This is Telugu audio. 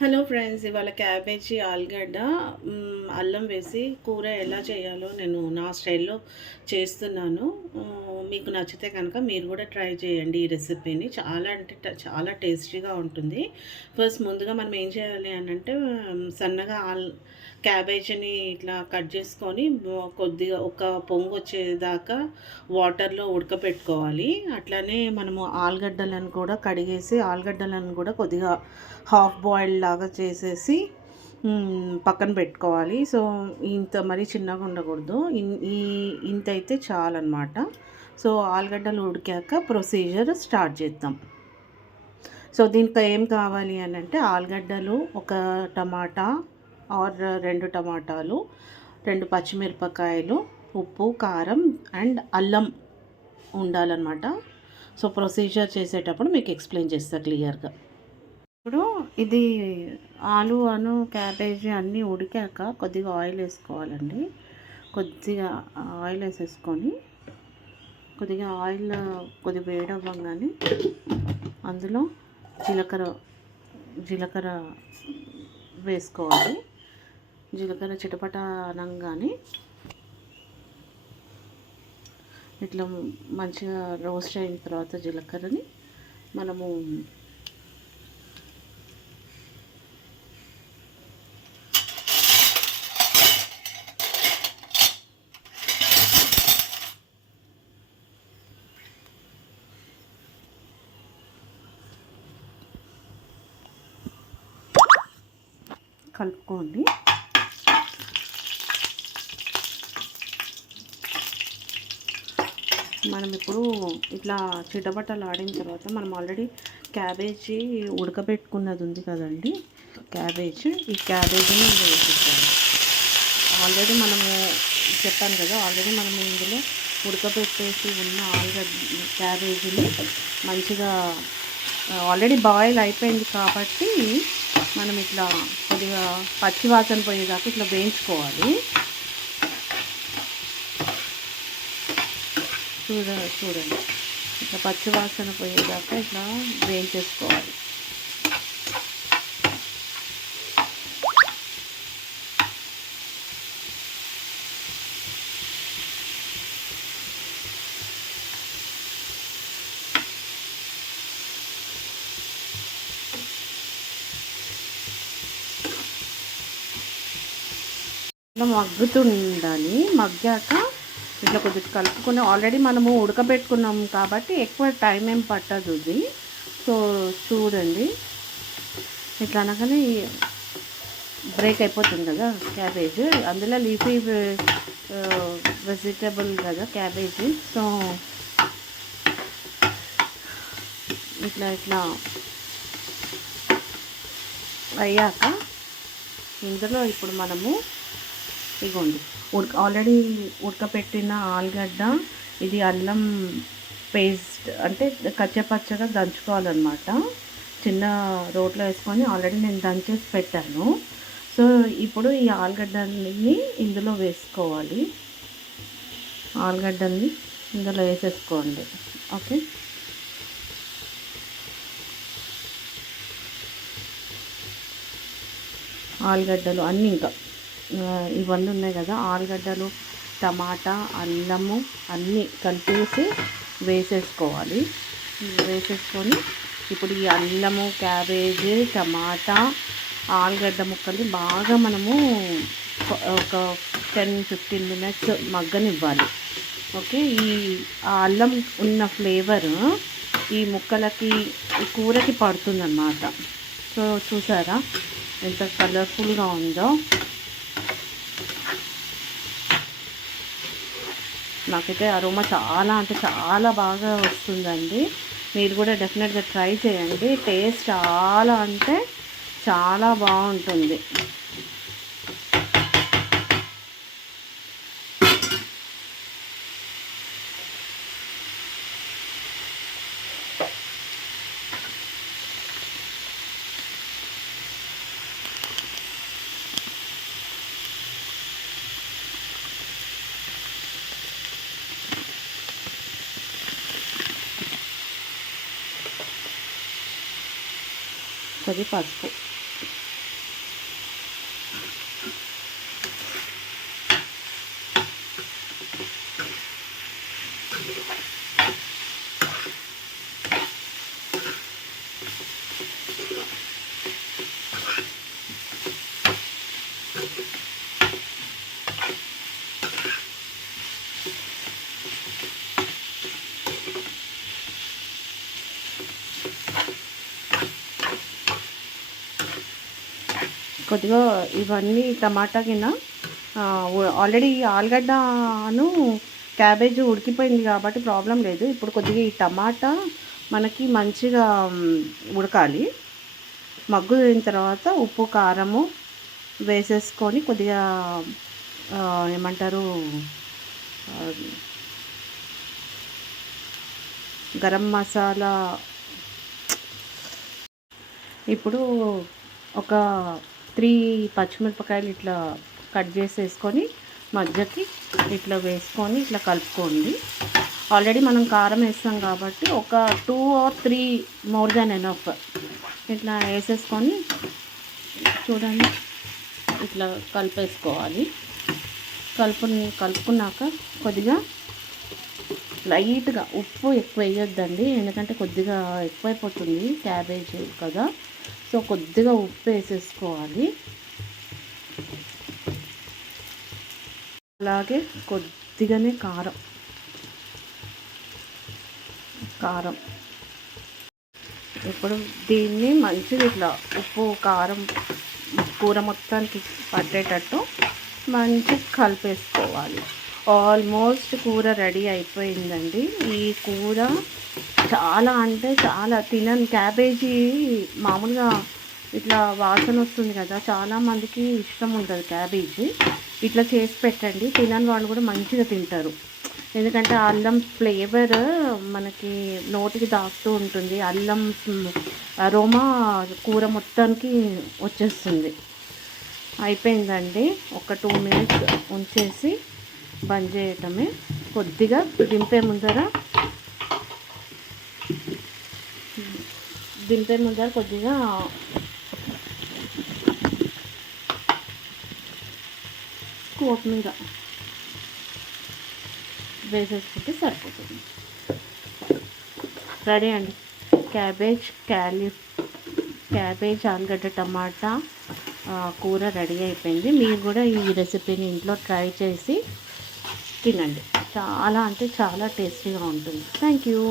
హలో ఫ్రెండ్స్, ఇవాళ క్యాబేజీ ఆలుగడ్డ అల్లం వేసి కూర ఎలా చేయాలో నేను నా స్టైల్లో చేస్తున్నాను. మీకు నచ్చితే కనుక మీరు కూడా ట్రై చేయండి ఈ రెసిపీని. చాలా అంటే చాలా టేస్టీగా ఉంటుంది. ఫస్ట్ ముందుగా మనం ఏం చేయాలి అని అంటే సన్నగా క్యాబేజీని ఇట్లా కట్ చేసుకొని కొద్దిగా ఒక పొంగు వచ్చేదాకా వాటర్లో ఉడకపెట్టుకోవాలి. అట్లానే మనము ఆలుగడ్డలను కూడా కడిగేసి ఆలుగడ్డలను కూడా కొద్దిగా హాఫ్ బాయిల్ లాగా చేసేసి పక్కన పెట్టుకోవాలి. సో ఇంత మరీ చిన్నగా ఉండకూడదు. ఇంత అయితే చాలన్నమాట. సో ఆలుగడ్డలు ఉడికాక ప్రొసీజర్ స్టార్ట్ చేద్దాం. సో దీనికి ఏం కావాలి అని అంటే ఆలుగడ్డలు, ఒక టమాటా ఆర్ 2 టమాటాలు, 2 పచ్చిమిరపకాయలు, ఉప్పు, కారం అండ్ అల్లం ఉండాలన్నమాట. సో ప్రొసీజర్ చేసేటప్పుడు మీకు ఎక్స్ప్లెయిన్ చేస్తా క్లియర్గా. ఇప్పుడు ఇది క్యాబేజీ అన్నీ ఉడికాక కొద్దిగా ఆయిల్ వేసుకోవాలండి. కొద్దిగా ఆయిల్ వేసేసుకొని కొద్దిగా ఆయిల్ వేడవ్వగానే అందులో జీలకర్ర వేసుకోవాలి. జీలకర్ర చిటపట అనంగానే ఇట్లా మంచిగా రోస్ట్ అయిన తర్వాత జీలకర్రని మనము కలుపుకోండి. మనం ఇప్పుడు ఇట్లా చిటపటలు ఆడిన తర్వాత మనం ఆల్రెడీ క్యాబేజీ ఉడకబెట్టుకున్నది ఉంది కదండి, ఈ క్యాబేజీని వేసేసాము. ఆల్రెడీ మనము చెప్పాను కదా, ఆల్రెడీ మనము ఇందులో ఉడకబెట్టేసి ఉన్న క్యాబేజీని మంచిగా ఆల్రెడీ బాయిల్ అయిపోయింది కాబట్టి మనం ఇట్లా కొద్దిగా పచ్చివాసన పోయేదాకా ఇట్లా వేయించుకోవాలి. చూడండి ఇట్లా పచ్చివాసన పోయేదాకా ఇట్లా వేయించేసుకోవాలి. మగ్గుతుండాలి. మగ్గాక ఇట్లా కొద్దిగా కలుపుకొని ఆల్రెడీ మనము ఉడకబెట్టుకున్నాము కాబట్టి ఎక్కువ టైం ఏం పట్టదు ఇది. సో చూడండి, ఇట్లా అనగానే బ్రేక్ అయిపోతుంది కదా క్యాబేజ్. అందులో లీఫీ వెజిటబుల్ కదా క్యాబేజీ. సో ఇట్లా అయ్యాక ఇందులో ఇప్పుడు మనము ఇగోండి ఆల్రెడీ ఉడకపెట్టిన ఆలుగడ్డ, ఇది అల్లం పేస్ట్ అంటే కచ్చపచ్చగా దంచుకోవాలన్నమాట. చిన్న రోట్లో వేసుకొని ఆల్రెడీ నేను దంచేసి పెట్టాను. సో ఇప్పుడు ఈ ఆలుగడ్డల్ని ఇందులో వేసుకోవాలి. ఆలుగడ్డల్ని ఇందులో వేసేసుకోండి. ఓకే, ఆలుగడ్డలు అన్నీ ఇంకా ఇవన్నీ ఉన్నాయి కదా, ఆలుగడ్డలు, టమాటా, అల్లము అన్నీ కలిపేసి వేసేసుకోవాలి. వేసేసుకొని ఇప్పుడు ఈ అల్లము, క్యాబేజీ, టమాటా, ఆలుగడ్డ ముక్కల్ని బాగా మనము ఒక 10-15 మినిట్స్ మగ్గనివ్వాలి. ఓకే, ఈ అల్లం ఉన్న ఫ్లేవర్ ఈ ముక్కలకి, ఈ కూరకి పడుతుందన్నమాట. సో చూసారా ఎంత కలర్ఫుల్గా ఉందో. నాకైతే అరోమా చాలా అంటే చాలా బాగా వస్తుందండి. మీరు కూడా డెఫినెట్గా ట్రై చేయండి. టేస్ట్ చాలా అంటే చాలా బాగుంటుంది. కొద్ది పసుపు, కొద్దిగా ఇవన్నీ టమాటా కింద ఆల్రెడీ ఆలుగడ్డను క్యాబేజ్ ఉడికిపోయింది కాబట్టి ప్రాబ్లం లేదు. ఇప్పుడు కొద్దిగా ఈ టమాటా మనకి మంచిగా ఉడకాలి. మగ్గిన తర్వాత ఉప్పు కారము వేసేసుకొని కొద్దిగా ఏమంటారు గరం మసాలా, ఇప్పుడు ఒక 3 పచ్చిమిరపకాయలు ఇట్లా కట్ చేసేసుకొని మధ్యకి ఇట్లా వేసుకొని ఇట్లా కలుపుకోండి. ఆల్రెడీ మనం కారం వేస్తాం కాబట్టి ఒక 2 or 3 మోర్ దాన్ ఎనఫ్ ఇట్లా వేసేసుకొని చూడండి ఇట్లా కలిపేసుకోవాలి. కలుపుకున్నాక కొద్దిగా లైట్గా ఉప్పు ఎక్కువ వేయొద్దండి, ఎందుకంటే కొద్దిగా ఎక్కువైపోతుంది క్యాబేజ్ కదా. సో కొద్దిగా ఉప్పు వేసేసుకోవాలి. అలాగే కొద్దిగానే కారం. ఇప్పుడు దీన్ని మంచిగా ఇట్లా ఉప్పు కారం కూర మొత్తానికి పట్టేటట్టు మంచిగా కలిపేసుకోవాలి. ఆల్మోస్ట్ కూర రెడీ అయిపోయిందండి. ఈ కూర చాలా అంటే చాలా క్యాబేజీ మామూలుగా ఇట్లా వాసన వస్తుంది కదా, చాలామందికి ఇష్టం ఉంటుంది క్యాబేజీ. ఇట్లా చేసి పెట్టండి, తినని వాళ్ళు కూడా మంచిగా తింటారు. ఎందుకంటే అల్లం ఫ్లేవర్ మనకి నోటికి తాకుతూ ఉంటుంది. అల్లం అరోమా కూర మొత్తానికి వచ్చేస్తుంది. అయిపోయిందండి. ఒక 2 minutes ఉంచేసి బంద్ చేయటమే. కొద్దిగా దింపే ముందర కొద్దిగా కొత్తిమీర వేసేసుకుంటే సరిపోతుంది. రెడీ అండి. క్యాబేజ్ ఆలుగడ్డ టమాటా కూర రెడీ అయిపోయింది. మీరు కూడా ఈ రెసిపీని ఇంట్లో ట్రై చేసి తినండి. చాలా అంటే చాలా టేస్టీగా ఉంటుంది. Thank you.